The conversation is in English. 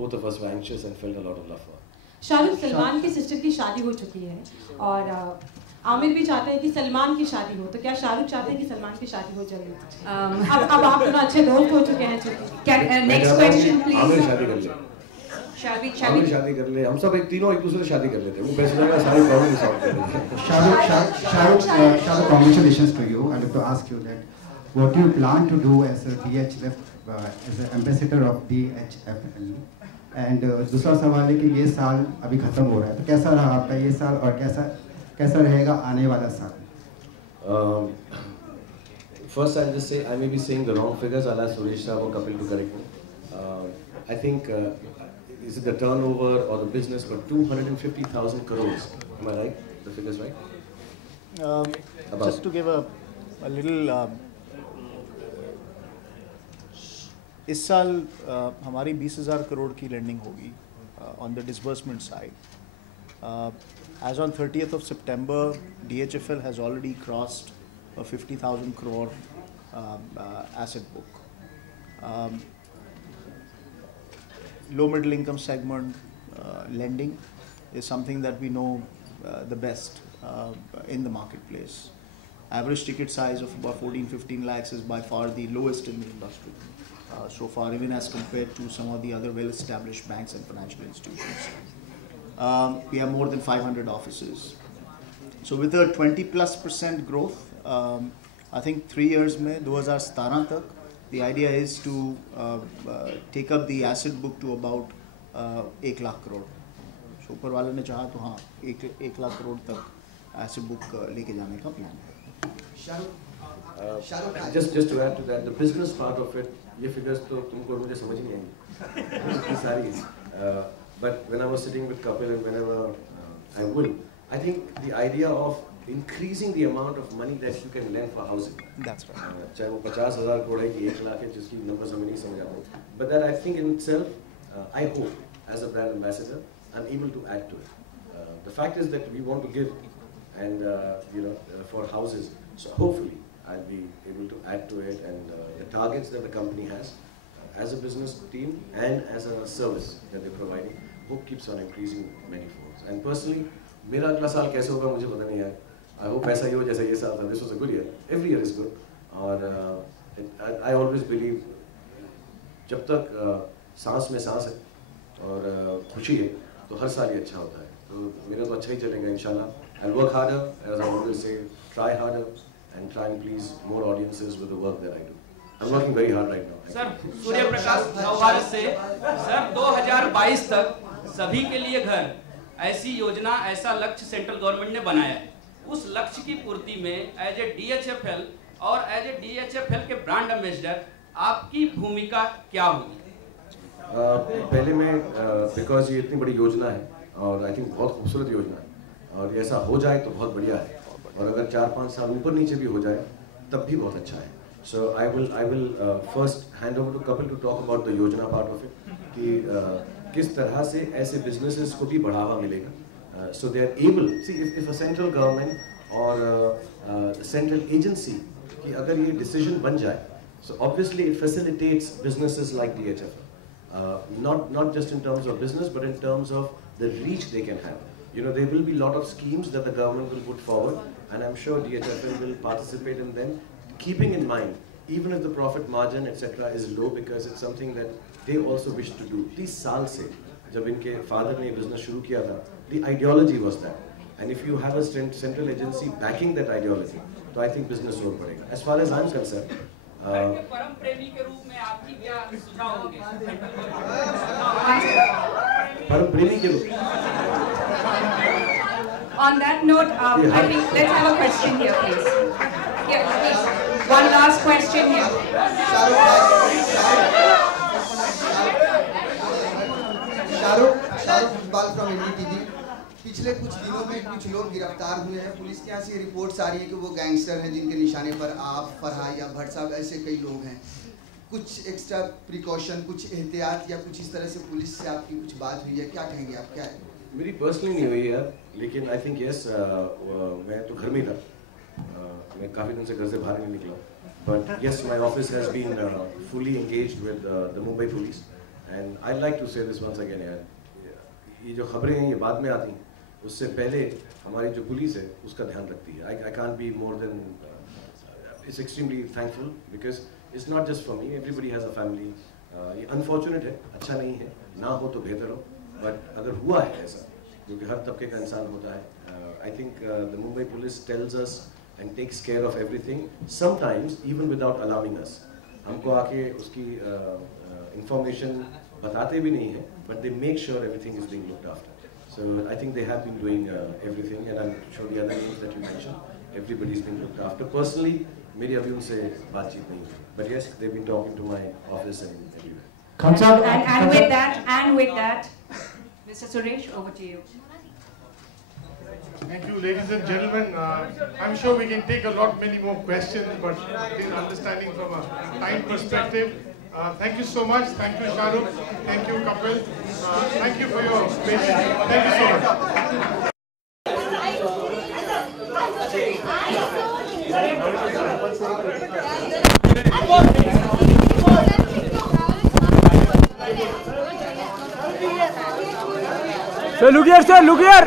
both of us were anxious and felt a lot of love for her. Shahrukh Salman के sister की शादी हो चुकी है और आमिर भी चाहते हैं कि सलमान की शादी हो, तो क्या शाहरुख चाहते हैं कि सलमान की शादी हो जल्दी? अब आप दोनों अच्छे दोस्त हो चुके हैं। Next question please. आमिर शादी कर ले, आमिर शादी कर ले, हम सब तीनों एक दूसरे से शादी कर लेते हैं, वो बेस्ट जगह सारी प्रॉब्लम सॉल्व कर देते हैं। Shahrukh, congratulations to you. I'd like to ask you that what do you plan to do as a DHF as an ambassador of DHFL? And दूसरा सवाल है कि ये साल अभी खत्म हो रहा है, तो कैसा रहा आपका ये साल और कैसा रहेगा आने वाला साल? First, I'll just say I may be saying the wrong figures. I'll ask Suresh Saab or Kapil to correct me. I think is it the turnover or the business for 250,000 crores? Am I right? The figures right? Just to give a little इस साल हमारी 20,000 करोड़ की lending होगी on the disbursement side. As on 30th of September, DHFL has already crossed a 50,000 crore asset book. Low middle income segment lending is something that we know the best in the marketplace. Average ticket size of about 14-15 lakhs is by far the lowest in the industry so far, even as compared to some of the other well-established banks and financial institutions. We have more than 500 offices. So with a 20+% growth, I think 3 years में 2017 तक, the idea is to take up the asset book to about 1 lakh crore. So ऊपर वाले ने चाहा तो हाँ 1 लाख करोड़ तक asset book लेके जाने का plan है. Just to add to that, the business part of it, ये figures तो तुमको और मुझे समझ नहीं आएंगी सारी. But when I was sitting with Kapil and whenever I will, I think the idea of increasing the amount of money that you can lend for housing. That's right. चाहे वो 50,000 करोड़ है कि 1 लाख है, जिसकी numbers हमें नहीं समझ आते. But that I think in itself, I hope as a brand ambassador, I'm able to add to it. The fact is that we want to give, and for houses. So hopefully I'll be able to add to it, and the targets that the company has as a business team and as a service that they're providing, hope keeps on increasing many folds. And personally, मेरा अगला साल कैसे होगा मुझे पता नहीं है. I hope ऐसा ही हो जैसा ये साल था. This was a good year. Every year is good. और I always believe जब तक सांस में सांस है और खुशी है तो हर साल ही अच्छा होता है. तो मेरा तो अच्छा ही चलेगा इंशाल्लाह. I'll work harder, as I always say, try harder and try and please more audiences with the work that I do. I'm working very hard right now. Sir, Surya Prakash Navbharat से सर 2022 तक सभी के लिए घर ऐसी योजना, ऐसा लक्ष्य सेंट्रल गवर्नमेंट ने बनाया है. उस लक्ष्य की पूर्ति में एज ए DHFL और एज ए DHFL के ब्रांड एम्बेसडर आपकी भूमिका क्या होगी? पहले मैं बिकॉज ये इतनी बड़ी योजना है और आई थिंक बहुत खूबसूरत योजना है और ऐसा हो जाए तो बहुत बढ़िया है और अगर 4-5 साल ऊपर नीचे भी हो जाए तब भी बहुत अच्छा है. So I will first hand over to Kapil to talk about the योजना part of it कि किस तरह से ऐसे businesses को भी बढ़ावा मिलेगा. So they are able, see if a central government or central agency कि अगर ये decision बन जाए, so obviously it facilitates businesses like DHFL. Not just in terms of business, but in terms of the reach they can have. There will be a lot of schemes that the government will put forward, and I'm sure DHFL will participate in them, keeping in mind, even if the profit margin, etc. is low, because it's something that they also wish to do. 30 साल से जब इनके father ने business शुरू किया था, the ideology was that. And if you have a central agency backing that ideology, तो I think business और बढ़ेगा. As far as I'm concerned, परम प्रेमी के रूप में आपकी क्या सुझाव होंगे? परम प्रेमी के रूप. On that note, I think let's have a question here, please. Yeah, please. One last question here. Shahrukh Iqbal from NDTV. पिछले कुछ दिनों में कुछ लोग गिरफ्तार हुए हैं. पुलिस के यहाँ से रिपोर्ट्स आ रही है कि वो गैंगस्टर हैं जिनके निशाने पर आप, फरहा या भट्ट साहब ऐसे कई लोग हैं. कुछ एक्स्ट्रा प्रिकॉशन, कुछ एहतियात या कुछ इस तरह से पुलिस से आपकी कुछ बात हुई है? क्या कहेंगे आप? क्या है? मेरी पर्सनली नहीं हुई यार, लेकिन आई थिंक यस, मैं तो घर में था. मैं काफ़ी दिन से घर से बाहर नहीं निकला. But yes, my office has been fully engaged with the Mumbai police, and I like to say this once again यार, ये जो खबरें हैं ये बाद में आती हैं, उससे पहले हमारी जो पुलिस है उसका ध्यान रखती है. I can't be more than it's extremely thankful because it's not just for me, everybody has a family. ये अनफॉर्चुनेट है, अच्छा नहीं है, ना हो तो बेहतर हो, बट अगर हुआ है ऐसा, क्योंकि हर तबके का इंसान होता है, I think the Mumbai police tells us and takes care of everything, sometimes even without allowing us. हमको आके उसकी इंफॉर्मेशन बताते भी नहीं है, but they make sure everything is being looked after. So I think they have been doing everything, and I'm sure the other names that you mentioned, everybody's been looked after. Personally, मेरी अभी उनसे बातचीत नहीं हुई, but yes, they've been talking to my office and everywhere. And with that, Mr. Suresh, over to you. Thank you, ladies and gentlemen. I'm sure we can take many more questions, but in understanding from a time perspective. Thank you so much. Thank you, Shahrukh. Thank you, Kapil. Thank you for your patience. Thank you so much. Sir, look here, sir. Look here.